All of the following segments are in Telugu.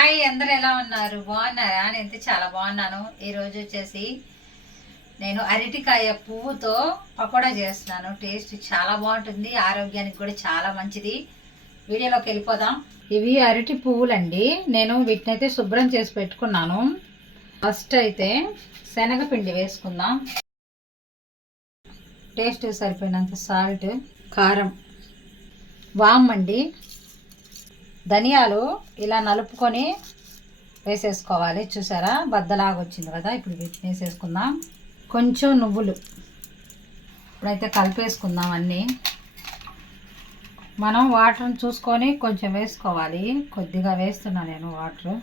హాయ్, అందరు ఎలా ఉన్నారు? బాగున్నారా? నేనైతే చాలా బాగున్నాను. ఈరోజు వచ్చేసి నేను అరటికాయ పువ్వుతో పకోడా చేస్తున్నాను. టేస్ట్ చాలా బాగుంటుంది, ఆరోగ్యానికి కూడా చాలా మంచిది. వీడియోలోకి వెళ్ళిపోదాం. ఇవి అరటి పువ్వులండి. నేను వీటిని అయితే శుభ్రం చేసి పెట్టుకున్నాను. ఫస్ట్ అయితే శనగపిండి వేసుకుందాం. టేస్ట్ సరిపోయినంత సాల్ట్, కారం, వామ్ అండి, ధనియాలు ఇలా నలుపుకొని వేసేసుకోవాలి. చూసారా, బద్దలాగా వచ్చింది కదా. ఇప్పుడు వీటిని వేసేసుకుందాం. కొంచెం నువ్వులు ఇప్పుడైతే కలిపేసుకుందాం. అన్నీ మనం వాటర్ని చూసుకొని కొంచెం వేసుకోవాలి. కొద్దిగా వేస్తున్నా నేను వాటర్.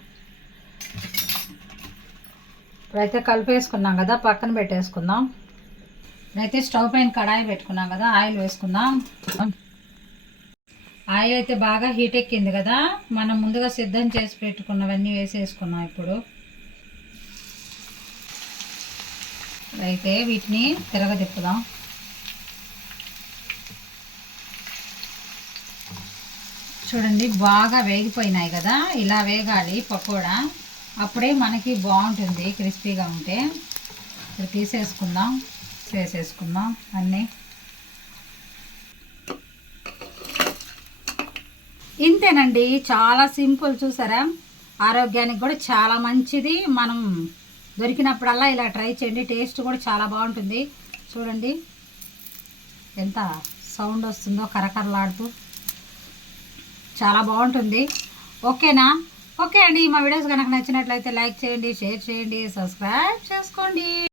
ఇప్పుడైతే కలిపేసుకున్నాం కదా, పక్కన పెట్టేసుకుందాం. ఇప్పుడైతే స్టవ్ పైన కడాయి పెట్టుకున్నాం కదా, ఆయిల్ వేసుకుందాం. ఆయిల్ అయితే బాగా హీట్ ఎక్కింది కదా, మనం ముందుగా సిద్ధం చేసి పెట్టుకున్నవన్నీ వేసేసుకున్నాం. ఇప్పుడు అయితే వీటిని తిరగదిప్పుదాం. చూడండి, బాగా వేగిపోయినాయి కదా. ఇలా వేగాలి పకోడా, అప్పుడే మనకి బాగుంటుంది, క్రిస్పీగా ఉంటే. ఇప్పుడు తీసేసుకుందాం, వేసేసుకుందాం అన్నీ. ఇంతేనండి, చాలా సింపుల్. చూసారా, ఆరోగ్యానికి కూడా చాలా మంచిది. మనం దొరికినప్పుడల్లా ఇలా ట్రై చేయండి. టేస్ట్ కూడా చాలా బాగుంటుంది. చూడండి ఎంత సౌండ్ వస్తుందో, కరకరలాడుతూ. చాలా బాగుంటుంది. ఓకేనా? ఓకే అండి, మా వీడియోస్ కనుక నచ్చినట్లయితే లైక్ చేయండి, షేర్ చేయండి, సబ్స్క్రైబ్ చేసుకోండి.